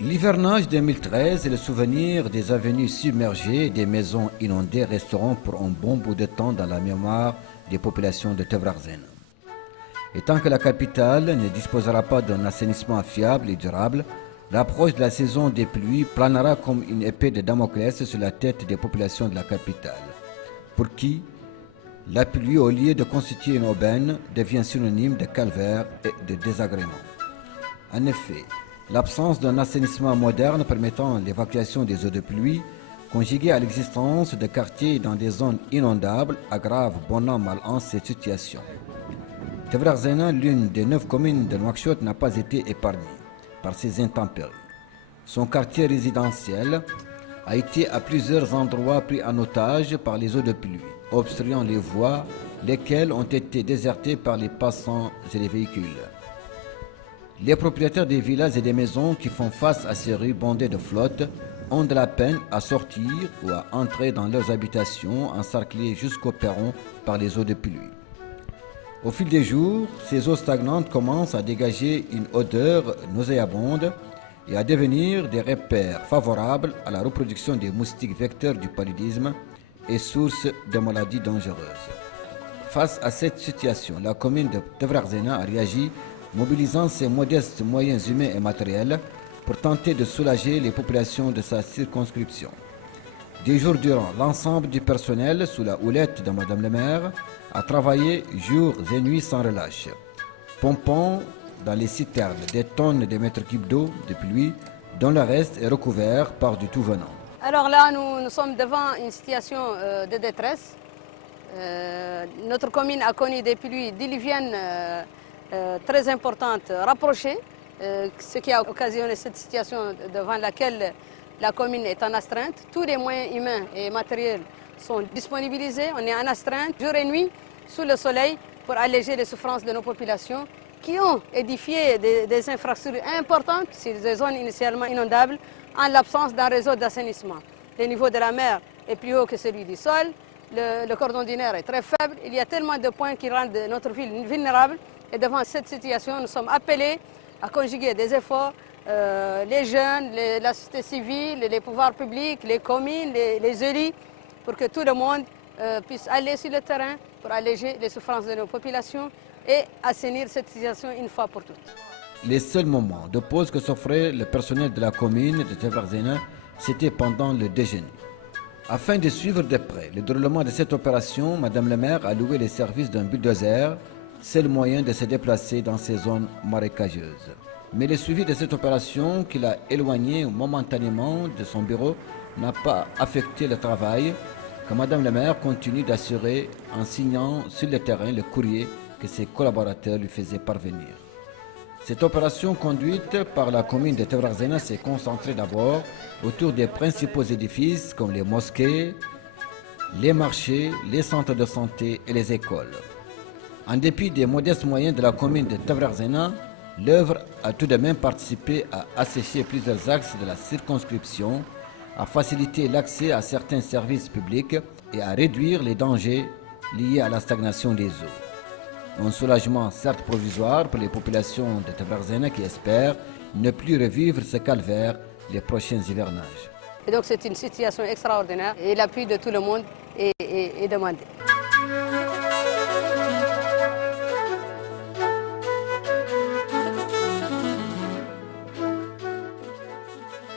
L'hivernage 2013 et le souvenir des avenues submergées et des maisons inondées resteront pour un bon bout de temps dans la mémoire des populations de Tevrazen. Et tant que la capitale ne disposera pas d'un assainissement fiable et durable, l'approche de la saison des pluies planera comme une épée de Damoclès sur la tête des populations de la capitale, pour qui la pluie, au lieu de constituer une aubaine, devient synonyme de calvaire et de désagrément. En effet, l'absence d'un assainissement moderne permettant l'évacuation des eaux de pluie, conjuguée à l'existence de quartiers dans des zones inondables, aggrave bon an mal an cette situation. Tevrazen, l'une des 9 communes de Nouakchott, n'a pas été épargnée par ces intempéries. Son quartier résidentiel a été à plusieurs endroits pris en otage par les eaux de pluie, obstruant les voies, lesquelles ont été désertées par les passants et les véhicules. Les propriétaires des villas et des maisons qui font face à ces rues bondées de flotte ont de la peine à sortir ou à entrer dans leurs habitations encerclées jusqu'au perron par les eaux de pluie. Au fil des jours, ces eaux stagnantes commencent à dégager une odeur nauséabonde et à devenir des repères favorables à la reproduction des moustiques vecteurs du paludisme et source de maladies dangereuses. Face à cette situation, la commune de Tevrazen a réagi, mobilisant ses modestes moyens humains et matériels pour tenter de soulager les populations de sa circonscription. Des jours durant, l'ensemble du personnel, sous la houlette de Madame le maire, a travaillé jours et nuits sans relâche, pompant dans les citernes des tonnes de mètres cubes d'eau de pluie, dont le reste est recouvert par du tout venant. Alors là, nous sommes devant une situation de détresse. Notre commune a connu des pluies diluviennes très importantes, rapprochées, ce qui a occasionné cette situation devant laquelle la commune est en astreinte. Tous les moyens humains et matériels sont disponibilisés. On est en astreinte jour et nuit sous le soleil pour alléger les souffrances de nos populations qui ont édifié des infrastructures importantes sur des zones initialement inondables en l'absence d'un réseau d'assainissement. Le niveau de la mer est plus haut que celui du sol, le cordon dunaire est très faible, il y a tellement de points qui rendent notre ville vulnérable et devant cette situation, nous sommes appelés à conjuguer des efforts, les jeunes, la société civile, les pouvoirs publics, les communes, les élus, pour que tout le monde puisse aller sur le terrain pour alléger les souffrances de nos populations et assainir cette situation une fois pour toutes. Les seuls moments de pause que s'offrait le personnel de la commune de Tevrazen, c'était pendant le déjeuner. Afin de suivre de près le déroulement de cette opération, Madame le maire a loué les services d'un bulldozer, seul moyen de se déplacer dans ces zones marécageuses. Mais le suivi de cette opération, qui l'a éloigné momentanément de son bureau, n'a pas affecté le travail que Madame le maire continue d'assurer en signant sur le terrain le courrier que ses collaborateurs lui faisaient parvenir. Cette opération conduite par la commune de Tevrazen s'est concentrée d'abord autour des principaux édifices comme les mosquées, les marchés, les centres de santé et les écoles. En dépit des modestes moyens de la commune de Tevrazen, l'œuvre a tout de même participé à assécher plusieurs axes de la circonscription, à faciliter l'accès à certains services publics et à réduire les dangers liés à la stagnation des eaux. Un soulagement certes provisoire pour les populations de Tevrazen qui espèrent ne plus revivre ce calvaire les prochains hivernages. Et donc c'est une situation extraordinaire et l'appui de tout le monde est demandé.